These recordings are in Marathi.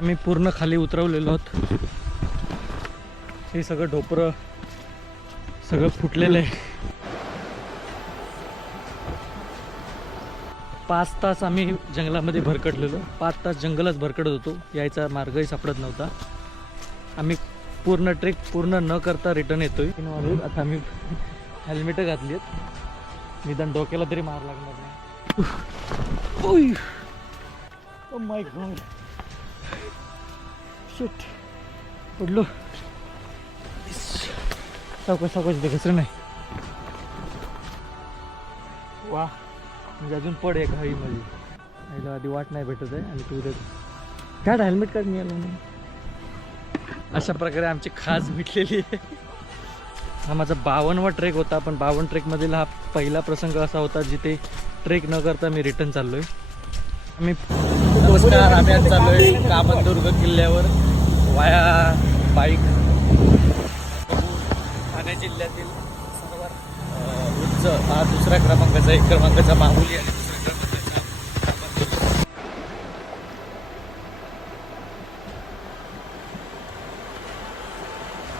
आम्ही पूर्ण खाली उतरवलेलो आहोत. हे सगळं ढोपरं सगळं फुटलेलं आहे. पाच तास आम्ही जंगलामध्ये भरकटलेलो. पाच तास जंगलच भरकटत होतो. यायचा मार्गही सापडत नव्हता. आम्ही पूर्ण ट्रेक पूर्ण न करता रिटर्न येतोय. आता आम्ही हेल्मेट घातली आहेत. निदान डोक्याला तरी मार लागणार नाही. ओ शिट पडलो सावकाश सावकाश ते घसरं नाही वा. म्हणजे अजून पड एक काही मध्ये. यायला आधी वाट नाही भेटत आहे आणि तू काढ हेल्मेट काढ मी आलो नाही. अशा प्रकारे आमची खास भेटलेली आहे. हा माझा बावनवा ट्रेक होता पण बावन ट्रेकमधील हा पहिला प्रसंग असा होता जिथे ट्रेक न करता मी रिटर्न चाललोय. आम्ही नमस्कार आम्ही आज चाललोय कामनदुर्ग किल्ल्यावर वाया बाईक ठाणे जिल्ह्यातील सर्वात उंच हा दुसऱ्या क्रमांकाचा एक क्रमांकाचा माहुली आणि दुसऱ्या क्रमांकाचा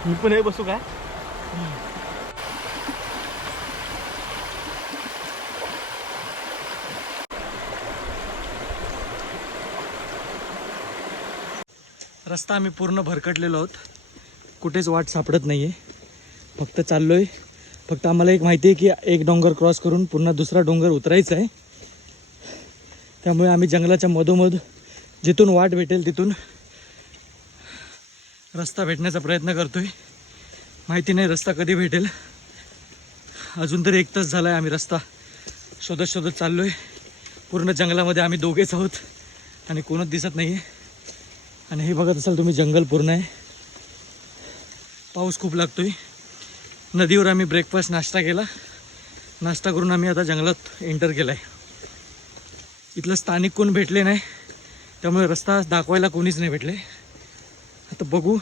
मी पण हे बसू काय रस्ता आम्ही पूर्ण भरकटलेलो आहोत. कुठेच वाट सापडत नाही आहे फक्त चाललो आहे फक्त आम्हाला एक माहिती आहे की एक डोंगर क्रॉस करून पुन्हा दुसरा डोंगर उतरायचा आहे. त्यामुळे आम्ही जंगलाच्या मधोमध जिथून वाट भेटेल तिथून रस्ता भेटण्याचा प्रयत्न करतो आहे माहिती नाही रस्ता कधी भेटेल. अजून तरी एक तास झाला आहे आम्ही रस्ता शोधत शोधत चाललो आहे पूर्ण जंगलामध्ये आम्ही दोघेच आहोत आणि कोणच दिसत नाही आहे आणि हे बघत असाल तुम्ही जंगल पूर्ण आहे. पाऊस खूप लागतोय. नदीवर आम्ही ब्रेकफास्ट नाश्ता केला. नाश्ता करून आम्ही आता जंगलात एंटर केला आहे इथलं स्थानिक कोण भेटले नाही त्यामुळे रस्ता दाखवायला कोणीच नाही भेटले. आता बघू.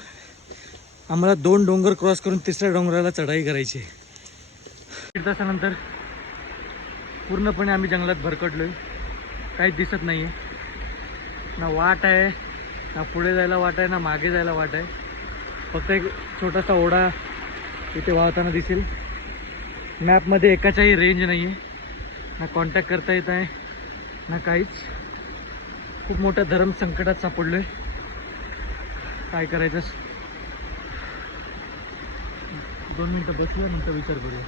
आम्हाला दोन डोंगर क्रॉस करून तिसऱ्या डोंगराला चढाई करायची दीड तासानंतर पूर्णपणे आम्ही जंगलात भरकटलोय. काहीच दिसत नाही आहे ना वाट आहे. ना पुढे जायला वाट आहे ना मागे जायला वाट आहे. फक्त एक छोटासा ओढा इथे वाहताना दिसेल. मॅपमध्ये एकाच्याही रेंज नाही आहे ना कॉन्टॅक्ट करता येत आहे ना काहीच. खूप मोठ्या धर्म संकटात सापडलो आहे काय करायचं दोन मिनटं बसूया नंतर विचार करूया.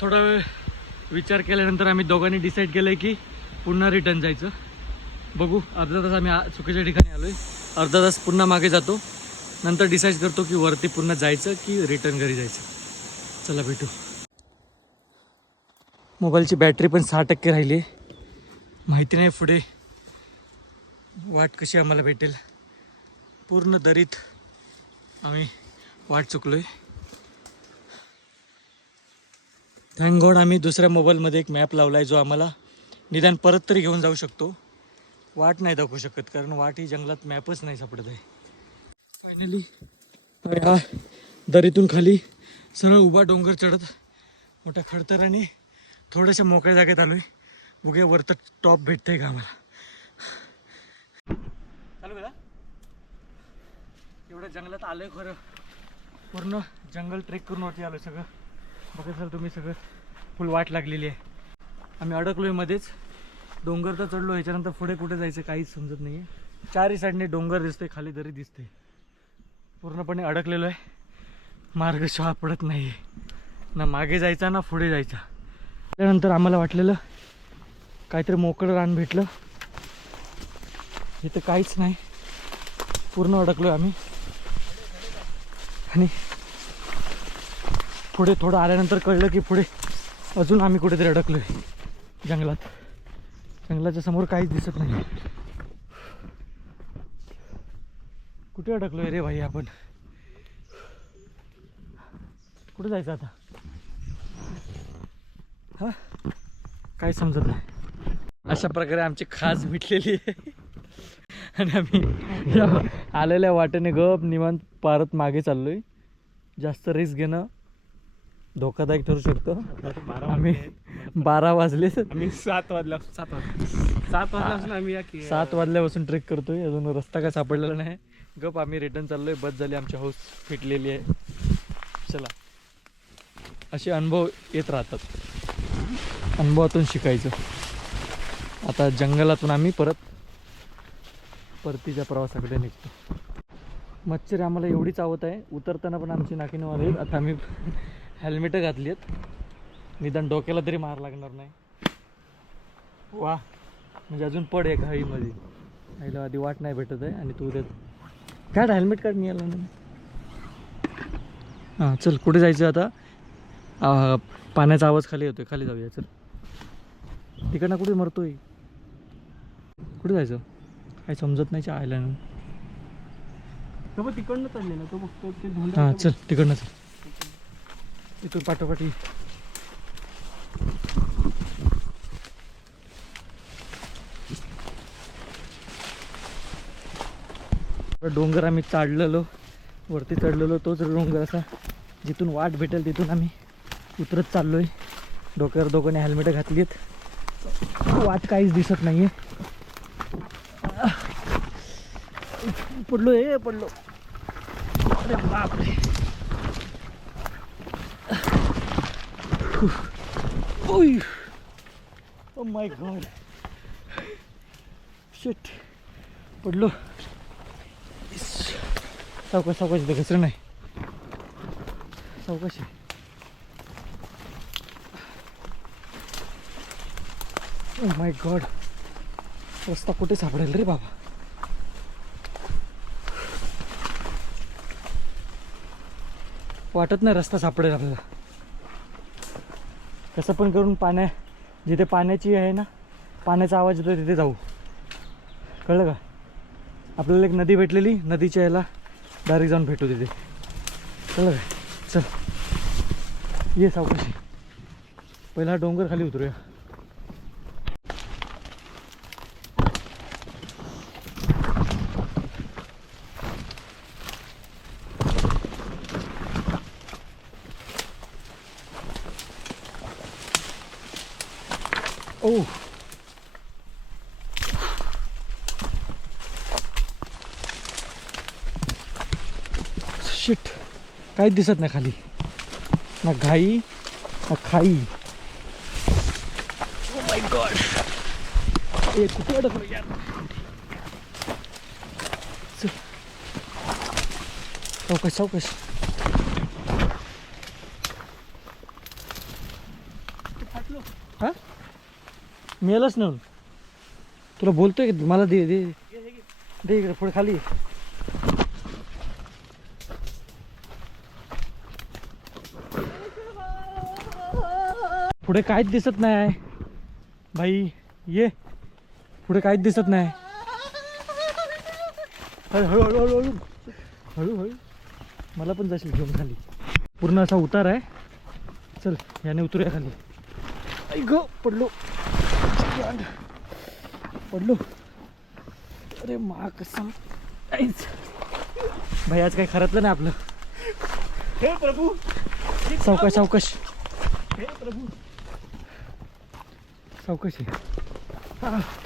थोडा वेळ विचार केल्यानंतर आम्ही दोघांनी डिसाईड केलं की पुन्हा रिटर्न जायचं. बघू अर्धा तास आम्ही आ- चुकीच्या ठिकाणी आलो आहे अर्धा तास पुन्हा मागे जातो. नंतर डिसाईड करतो की वरती पुन्हा जायचं की रिटर्न घरी जायचं. चला भेटू. मोबाईलची बॅटरी पण सहा टक्के राहिली आहे. माहिती नाही पुढे. वाट कशी आम्हाला भेटेल. पूर्ण दरीत आम्ही वाट चुकलो आहे थँक गॉड आम्ही दुसऱ्या मोबाईलमध्ये एक मॅप लावला आहे जो आम्हाला निदान परत तरी घेऊन जाऊ शकतो. वाट नाही दाखवू शकत कारण वाट ही जंगलात मॅपच नाही सापडत आहे. फायनली ह्या दरीतून खाली सरळ उभा डोंगर चढत मोठ्या खडतराने थोड्याशा मोकळ्या जागेत आलो आहे बघूया वरतं टॉप भेटतंय का आम्हाला? चालू का? एवढ्या जंगलात आलोय खरं. पूर्ण जंगल ट्रेक करून वरती आलोय सगळं. बघा सर तुम्ही सगळं. फुल वाट लागलेली आहे. आम्ही अडकलोय मध्येच. डोंगर तर चढलो ह्याच्यानंतर पुढे कुठे जायचं काहीच समजत नाही आहे चारही साईडने डोंगर दिसते खाली दरी दिसते. पूर्णपणे अडकलेलो आहे. मार्ग सापडत नाही आहे ना मागे जायचा ना पुढे जायचा. त्यानंतर आम्हाला वाटलेलं काहीतरी मोकळं रान भेटलं. इथं काहीच नाही. पूर्ण अडकलो आम्ही. आणि पुढे थोडं आल्यानंतर कळलं की पुढे अजून आम्ही कुठेतरी अडकलो आहे जंगलात. जंगलाच्या समोर काहीच दिसत नाही. कुठे अडकलोय रे भाई आपण? कुठे जायचं आता? हा? काय समजत नाही. अशा प्रकारे आमची खास भेटलेली आहे. आणि आम्ही आलेल्या वाटेने गप निवांत पारत मागे चाललोय. जास्त रिस्क घेणं धोकादायक ठरू शकतो. आम्ही बारा वाजले. आम्ही सात वाजल्या सात वाजल्या सात वाजल्यापासून आम्ही या की सात वाजल्यापासून ट्रेक करतोय. अजून रस्ता काय सापडलेला नाही. गप आम्ही रिटर्न चाललोय. बस झाली आमची हाऊस फिटलेली आहे. चला. असे अनुभव येत राहतात. अनुभवातून शिकायचं. आता जंगलातून आम्ही परत परतीच्या प्रवासाकडे निघतो. मच्छर आम्हाला एवढी चावत आहे. उतरताना पण आमची नाकीनं वाजली. आता आम्ही हेल्मेटं घातली आहेत. निदान डोक्याला तरी मार लागणार नाही. वा म्हणजे अजून पड आहे घाईमध्ये आईला आधी वाट नाही भेटत आहे आणि तू उद्या काढ हेल्मेट काढ मी आला नाही हां चल कुठे जायचं आता? पाण्याचा आवाज खाली येतोय. खाली जाऊया चल. तिकडनं कुठे मरतोय? कुठे जायचं? काय समजत नाही आयला तिकडनं चाललेला तो बघतो ते हां चल तिकडनं चल. इथून पाठोपाठी डोंगर आम्ही चढलेलो वरती चढलेलो तोच डोंगर असा. जिथून वाट भेटेल तिथून आम्ही उतरत चाललोय. डोक्यावर दोघांनी हेल्मेट घातलीत. वाट काहीच दिसत नाहीये. पडलो हे पडलो. अरे बापरे. ओ माय गॉड शिट पडलो. सावकाश सावकाश इथं घसरं नाही. सावकाश ओ माय गॉड रस्ता कुठे सापडेल रे बाबा? वाटत नाही रस्ता सापडेल आपल्याला. कसं पण करून पाण्या जिथे पाण्याची आहे ना पाण्याचा आवाज येतो तिथे जाऊ. कळलं का? आपल्याला एक नदी भेटलेली नदीच्या याला डायरेक्ट जाऊन भेटू तिथे चला काय चल. ये सावकाशी. पहिला डोंगर खाली उतरूया ओ शिट काहीच दिसत नाही खाली. ना घाई ना खाई. माय गॉड ए कुठे अडकलो यार? चल. सावकाश सावकाश हा? मिळालंच ना तुला बोलतोय की? मला दे दे. दे इकडे पुढे खाली. पुढे काहीच दिसत नाही. भाई ये. पुढे काहीच दिसत नाही. हळू हळू हळू हळू हळू. हळू हळू. मला पण जाशील घेऊन खाली. पूर्ण असा उतार आहे. चल याने उतरूया खाली. आई ग पडलो. पडलो. अरे मा कसम आईच भाई आज काही खरतलं नाही आपलं. हे प्रभू. सावकाश सावकाश. हे प्रभू. चौकशी.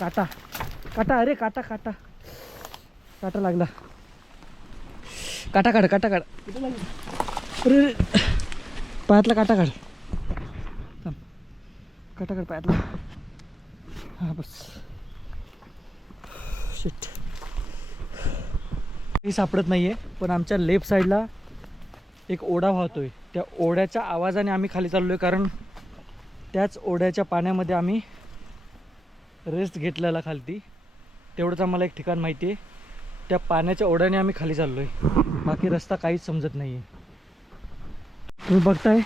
काटा. काटा अरे काटा काटा. काटा लागला. काटा काढ काटा काढ. अरे अरे. पायातला काटा काढ. काटा काढ पायातला. हा बस. शिट काही सापडत नाही आहे पण आमच्या लेफ्ट साईडला एक ओढा वाहतोय. त्या ओढ्याच्या आवाजाने आम्ही खाली चाललो आहे कारण त्याच ओढ्याच्या पाण्यामध्ये आम्ही रेस्ट घेतलेला खालती. तेवढंच आम्हाला एक ठिकाण माहिती आहे. त्या पाण्याच्या ओढ्याने आम्ही खाली चाललो आहे बाकी रस्ता काहीच समजत नाही आहे तुम्ही बघताय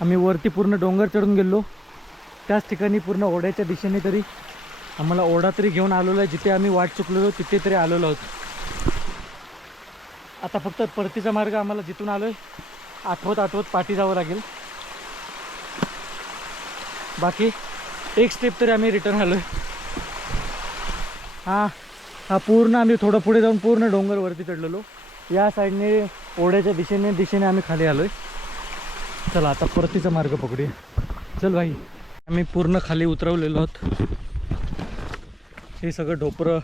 आम्ही वरती पूर्ण डोंगर चढून गेलो. त्याच ठिकाणी पूर्ण ओढ्याच्या दिशेने तरी आम्हाला ओढा तरी घेऊन आलेलो आहे. जिथे आम्ही वाट चुकलेलो तिथे तरी आलेलो आहोत. आता फक्त परतीचा मार्ग आम्हाला जिथून आलो आहे आठवत आठवत पाठी जावं लागेल. बाकी एक स्टेप तरी आम्ही रिटर्न आलो आहे हां हा पूर्ण आम्ही थोडं पुढे जाऊन पूर्ण डोंगरवरती चढलेलो. या साईडने ओढ्याच्या दिशेने दिशेने आम्ही खाली आलो आहे चला आता परतीचा मार्ग पकडूया. चल भाई आम्ही पूर्ण खाली उतरवलेलो आहोत. हे सगळं ढोपरं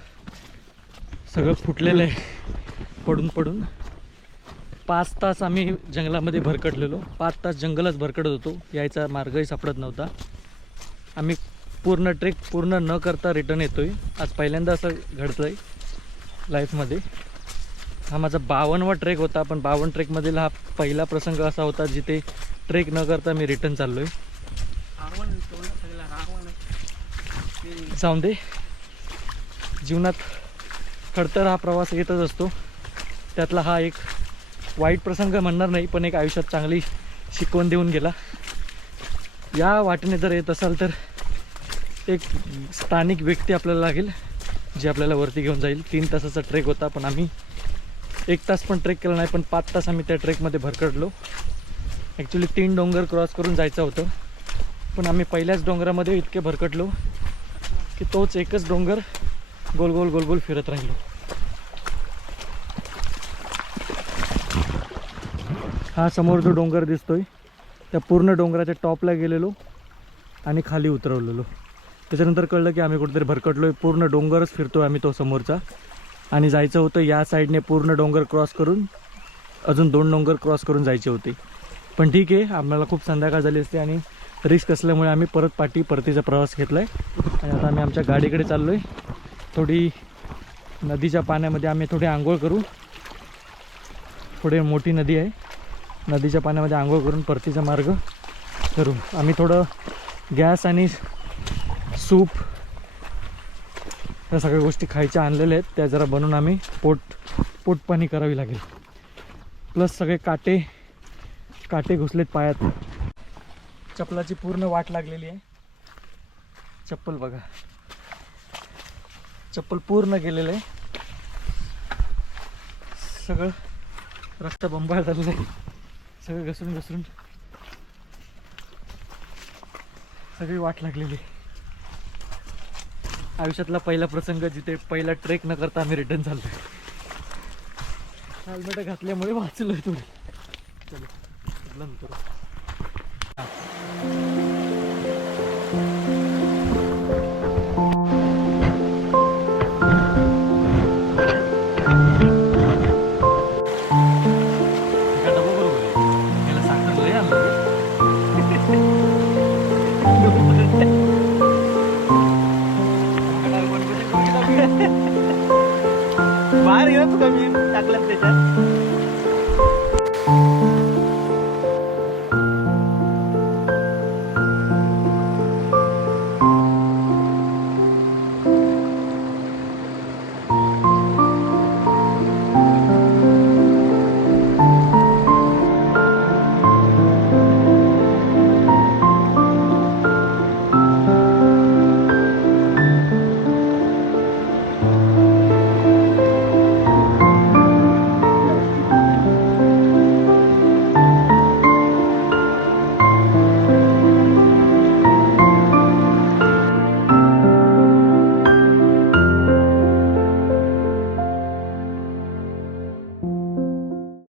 सगळं फुटलेलं आहे. पडून पडून. पाच तास आम्ही जंगलामध्ये भरकटलेलो. पाच तास जंगलच भरकटत होतो. यायचा मार्गही सापडत नव्हता. आम्ही पूर्ण ट्रेक पूर्ण न करता रिटर्न येतो आहे आज पहिल्यांदा असं घडतं आहे लाईफमध्ये. हा माझा बावनवा ट्रेक होता पण बावन ट्रेकमधील हा पहिला प्रसंग असा होता जिथे ट्रेक न करता मी रिटर्न चाललो आहे जाऊन दे. जीवनात खडतर हा प्रवास येतच असतो. त्यातला हा एक वाईट प्रसंग म्हणणार नाही पण एक आयुष्यात चांगली शिकवण देऊन गेला. या वाटेने जर येत असाल तर एक स्थानिक व्यक्ती आपल्याला लागेल जी आपल्याला वरती घेऊन जाईल. तीन तासाचा ट्रेक होता पण आम्ही एक तास पण ट्रेक केला नाही पण पाच तास आम्ही त्या ट्रेकमध्ये भरकडलो. ॲक्च्युली तीन डोंगर क्रॉस करून जायचं होतं पण आम्ही पहिल्याच डोंगरामध्ये इतके भरकटलो की तोच एकच डोंगर गोल गोल गोल गोल फिरत राहिलो. हा समोर जो डोंगर दिसतोय त्या पूर्ण डोंगराच्या टॉपला गेलेलो आणि खाली उतरवलेलो. त्याच्यानंतर कळलं की आम्ही कुठेतरी भरकटलोय पूर्ण डोंगरच फिरतो आम्ही तो समोरचा. आणि जायचं होतं या साईडने पूर्ण डोंगर क्रॉस करून अजून दोन डोंगर क्रॉस करून जायचे होते. पण ठीक आहे आम्हाला खूप संध्याकाळ झाली असते आणि रिस्क असल्यामुळे आम्ही परत पाठी परतीचा प्रवास घेतला आहे आणि आता आम्ही आमच्या गाडीकडे चाललो आहे थोडी नदीच्या पाण्यामध्ये आम्ही थोडी आंघोळ करू. थोडी मोठी नदी आहे. नदीच्या पाण्यामध्ये आंघोळ करून परतीचा मार्ग करू आम्ही थोडं गॅस आणि सूप या सगळ्या गोष्टी खायच्या आणलेल्या आहेत. त्या जरा बनवून आम्ही पोट पोटपाणी करावी लागेल. प्लस सगळे काटे काटे घुसलेत पायात. चप्पलाची पूर्ण वाट लागलेली आहे. चप्पल बघा. चप्पल पूर्ण गेलेलं आहे. सगळं रस्ता बंबाळ झालेलं आहे. सगळं घसरून घसरून. सगळी वाट लागलेली. आयुष्यातला पहिला प्रसंग जिथे पहिला ट्रेक न करता आम्ही रिटर्न चाललो हेल्मेट घातल्यामुळे वाचलोय थोडी. चलो नंतर बाहेर गेला तुका मी टाकलं त्याच्यात